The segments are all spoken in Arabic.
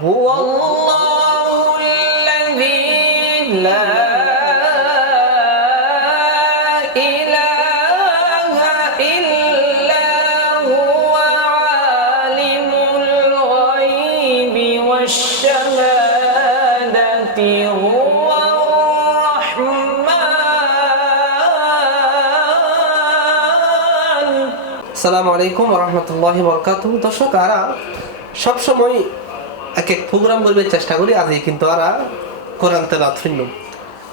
هو الله الذي لا إله إلا هو عالم الغيب والشهادة هو الرحمن আসসালামু আলাইকুম রহমতুল্লাহ বরকাত দর্শক আরা সবসময় এক এক প্রোগ্রাম করবে চেষ্টা করি আজকে কিন্তু আর কোরআন তেলাত শুনল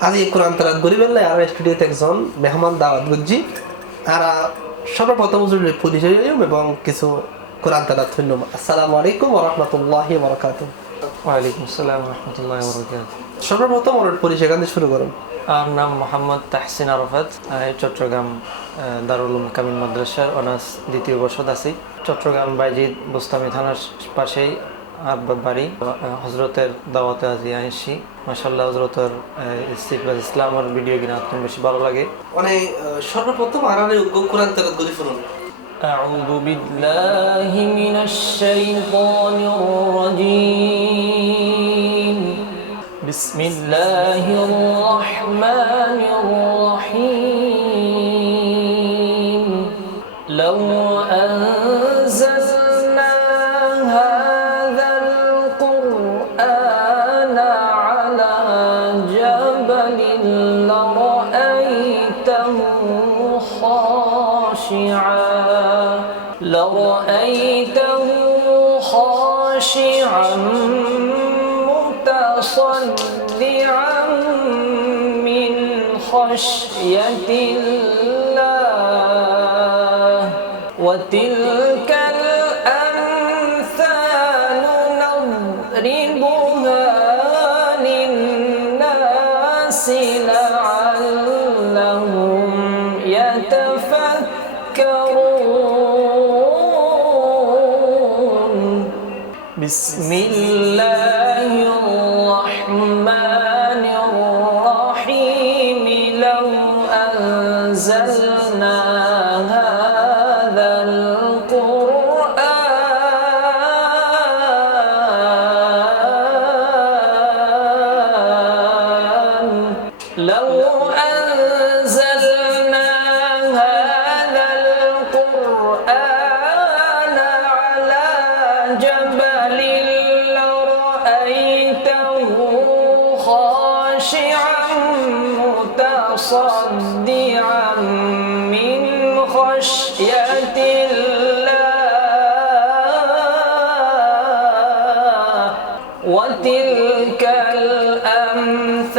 আজকে কোরআন তেলাত করি বললে আর স্টুডিওতে একজন মেহমান দাওয়াত বুঝছি আর সর্বপ্রথম হুজুরের পরিচয় এবং কিছু কোরআন তেলাত শুনলাম আসসালামু আলাইকুম রহমতুল্লাহ বরকাত ওয়ালাইকুম আসসালাম রহমতুল্লাহ বরকাত সর্বপ্রথম ওর পরিচয় এখান থেকে শুরু করুন। আমার নাম মোহাম্মদ তাহসিন আরফাত চট্টগ্রাম দারুল কামিল মাদ্রাসার অনার্স দ্বিতীয় বর্ষত আছি। চট্টগ্রাম বাইজিদ বোস্তামি থানার পাশেই আব্বার বাড়ি আহ, হজরতের দাওয়াতে আজি আইসি মাসাল্লাহ হজরতের সি প্লাস ইসলামের ভিডিও কিনা আপনার বেশি ভালো লাগে মানে সর্বপ্রথম আরারে কোরআন তেলাত করি শুনুন أعوذ بالله من الشيطان الرجيم بسم الله الرحمن لرأيته خاشعا متصدعا من خشية الله. وتلك الأمثال نضربها للناس لعلهم بسم الله الرحمن الرحيم لو أنزلنا هذا القرآن لو أنزلنا هذا القرآن على جبل متصدعا من خشية الله. وتلك الأمثال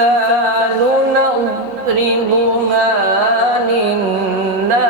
نضربها للناس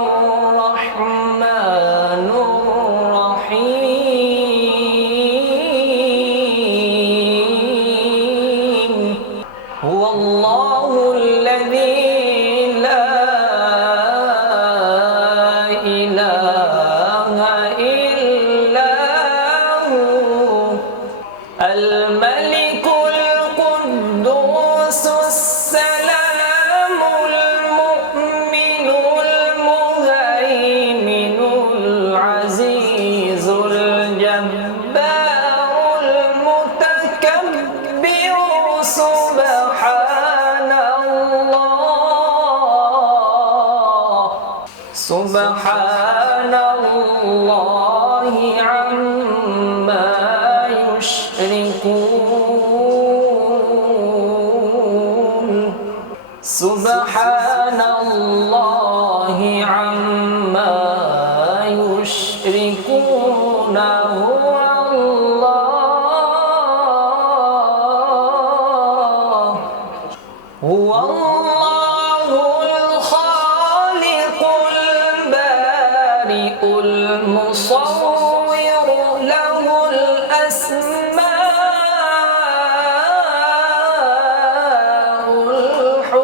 الملك القدوس السلام المؤمن المهيمن العزيز الجبار المتكبر سبحان الله. سبحان الله تشركون سبحان الله عما يشركون. هو الله. هو الله.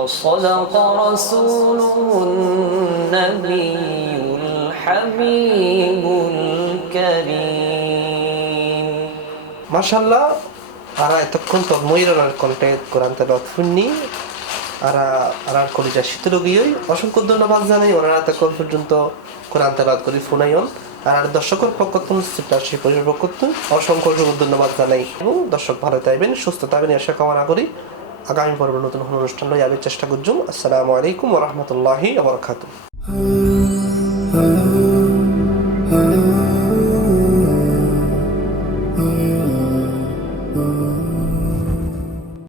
وصدق رسوله النبي الحبيب الكريم মাশাল্লাহ আর এতক্ষণ তন্ময়ীরার কণ্ঠে কোরআন তেলাওয়াত শুননি আর আর কলিজা শীতল গিয়ে অসংখ্য ধন্যবাদ জানাই ওনারা এতক্ষণ পর্যন্ত কোরআন তেলাওয়াত করে ফোনাইন আর আর দর্শকের পক্ষতুন সিপ্রাসী পরিবার পক্ষতুন অসংখ্য অসংখ্য ধন্যবাদ জানাই এবং দর্শক ভালো থাকবেন সুস্থ থাকবেন আশা কামনা করি আগামী পর্বে নতুন কোনো অনুষ্ঠান লই আবির চেষ্টা করছুম আসসালামু আলাইকুম রহমতুল্লাহি আবরকাত